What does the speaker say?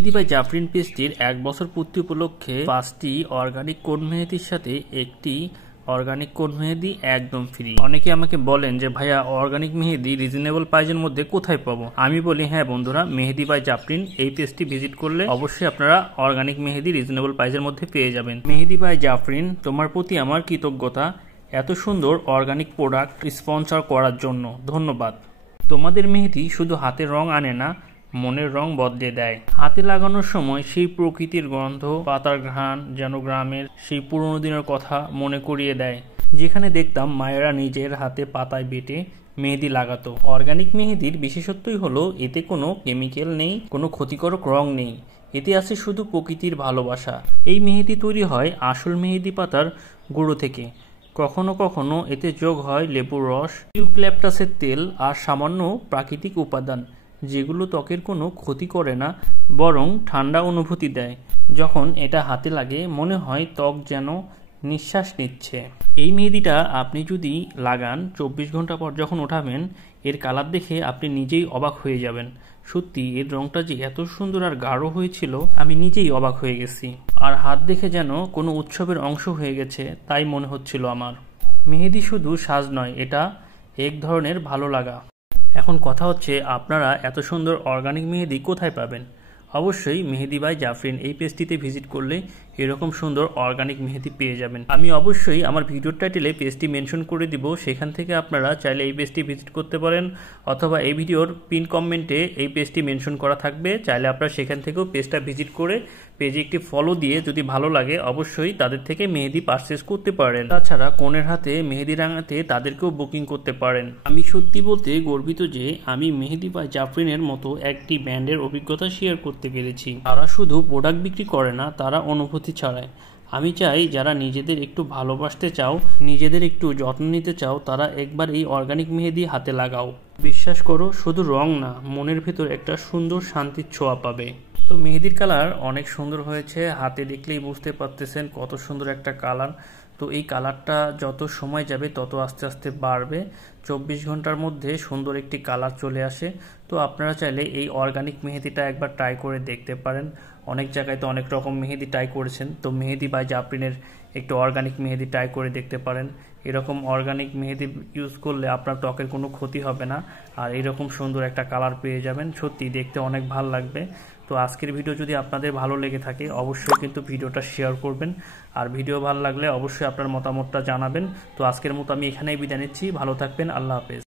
মেহেদি by Jafrin পেস্টটির 1 বছর পূর্তি উপলক্ষে 5টি অর্গানিক কোন মেহেদির সাথে একটি অর্গানিক কোন মেহেদি একদম ফ্রি। অনেকে আমাকে বলেন যে ভাইয়া অর্গানিক মেহেদি রিজনেবল প্রাইসের মধ্যে কোথায় পাবো? আমি বলি হ্যাঁ বন্ধুরা, মেহেদি বাই জাফরিন এই পেজটি ভিজিট করলে অবশ্যই আপনারা অর্গানিক মেহেদি রিজনেবল প্রাইসের মধ্যে পেয়ে যাবেন। মেহেদি বাই জাফরিন, তোমার প্রতি আমার কৃতজ্ঞতা এত সুন্দর অর্গানিক প্রোডাক্ট স্পন্সর করার জন্য। ধন্যবাদ। তোমাদের মেহেদি শুধু হাতের রং আনে না, মনের রং বদলে দেয়। হাতে লাগানোর সময় সেই প্রকৃতির গন্ধ, পাতার ঘ্রাণ যেন গ্রামের সেই পুরনো দিনের কথা মনে করিয়ে দেয়, যেখানে দেখতাম মায়েরা নিজের হাতে পাতায় বেটে মেহেদি লাগাতো। অর্গানিক মেহেদির বিশেষত্বই হলো এতে কোনো কেমিক্যাল নেই, কোনো ক্ষতিকারক রং নেই, এতে আছে শুধু প্রকৃতির ভালোবাসা। এই মেহেদি তৈরি হয় আসল মেহেদি পাতার গুঁড়ো থেকে। কখনো কখনো এতে যোগ হয় লেবুর রস, ইউক্যালিপটাসের তেল আর সামান্য প্রাকৃতিক উপাদান, যেগুলো ত্বকের কোনো ক্ষতি করে না, বরং ঠান্ডা অনুভূতি দেয়। যখন এটা হাতে লাগে মনে হয় ত্বক যেন নিঃশ্বাস নিচ্ছে। এই মেহেদিটা আপনি যদি লাগান 24 ঘন্টা পর যখন ওঠাবেন, এর কালার দেখে আপনি নিজেই অবাক হয়ে যাবেন। সত্যি এর রংটা যে এত সুন্দর আর গাঢ় হয়েছিল, আমি নিজেই অবাক হয়ে গেছি। আর হাত দেখে যেন কোনো উৎসবের অংশ হয়ে গেছে তাই মনে হচ্ছিল আমার। মেহেদি শুধু সাজ নয়, এটা এক ধরনের ভালো লাগা। এখন কথা হচ্ছে, আপনারা এত সুন্দর অর্গানিক মেহেদি কোথায় পাবেন? অবশ্যই মেহেদি বাই জাফরিন এই পেজটিতে ভিজিট করলে এরকম সুন্দর অর্গানিক মেহেদি পেয়ে যাবেন। আমি অবশ্যই আমার ভিডিওর টাইটেলে পেজটি মেনশন করে দিব, সেখান থেকে আপনারা চাইলে এই পেজটি ভিজিট করতে পারেন, অথবা এই ভিডিওর পিন কমেন্টে এই পেজটি মেনশন করা থাকবে, চাইলে আপনারা সেখান থেকেও পেজটা ভিজিট করে পেজে একটি ফলো দিয়ে যদি ভালো লাগে অবশ্যই তাদের থেকে মেহেদি পারচেস করতে পারেন। তাছাড়া কোনের হাতে মেহেদি রাঙাতে তাদেরকেও বুকিং করতে পারেন। আমি সত্যি বলতে গর্বিত যে আমি মেহেদি বাই জাফরিনের মতো একটি ব্র্যান্ডের অভিজ্ঞতা শেয়ার করতে পেরেছি। তারা শুধু প্রোডাক্ট বিক্রি করে না, তারা অনুভূতি ছড়ায়। আমি চাই যারা নিজেদের একটু ভালোবাসতে চাও, নিজেদের একটু যত্ন নিতে চাও, তারা একবার এই অর্গানিক মেহেদি হাতে লাগাও। বিশ্বাস করো, শুধু রং না, মনের ভেতর একটা সুন্দর শান্তির ছোঁয়া পাবে। তো মেহেদির কালার অনেক সুন্দর হয়েছে, হাতে দেখলেই বুঝতে পারতেছেন কত সুন্দর একটা কালার। তো এই কালারটা যত সময় যাবে তত আস্তে আস্তে বাড়বে। 24 ঘন্টার মধ্যে সুন্দর একটি কালার চলে আসে। তো আপনারা চাইলে এই অর্গানিক মেহেদিটা একবার ট্রাই করে দেখতে পারেন। অনেক জায়গায় তো অনেক রকম মেহেদি ট্রাই করেছেন, তো মেহেদি বাই জাফরিনের একটু অর্গানিক মেহেদি ট্রাই করে দেখতে পারেন। এরকম অর্গানিক মেহেদি ইউজ করলে আপনার ত্বকের কোনো ক্ষতি হবে না, আর এরকম সুন্দর একটা কালার পেয়ে যাবেন। সত্যি দেখতে অনেক ভালো লাগবে। তো আজকের ভিডিও যদি আপনাদের ভালো লেগে থাকে অবশ্যই কিন্তু ভিডিওটা শেয়ার করবেন, আর ভিডিও ভালো লাগলে অবশ্যই আপনার মতামতটা জানাবেন। তো আজকের মতো আমি এখানেই বিদায় নিচ্ছি। ভালো থাকবেন। আল্লাহ হাফেজ।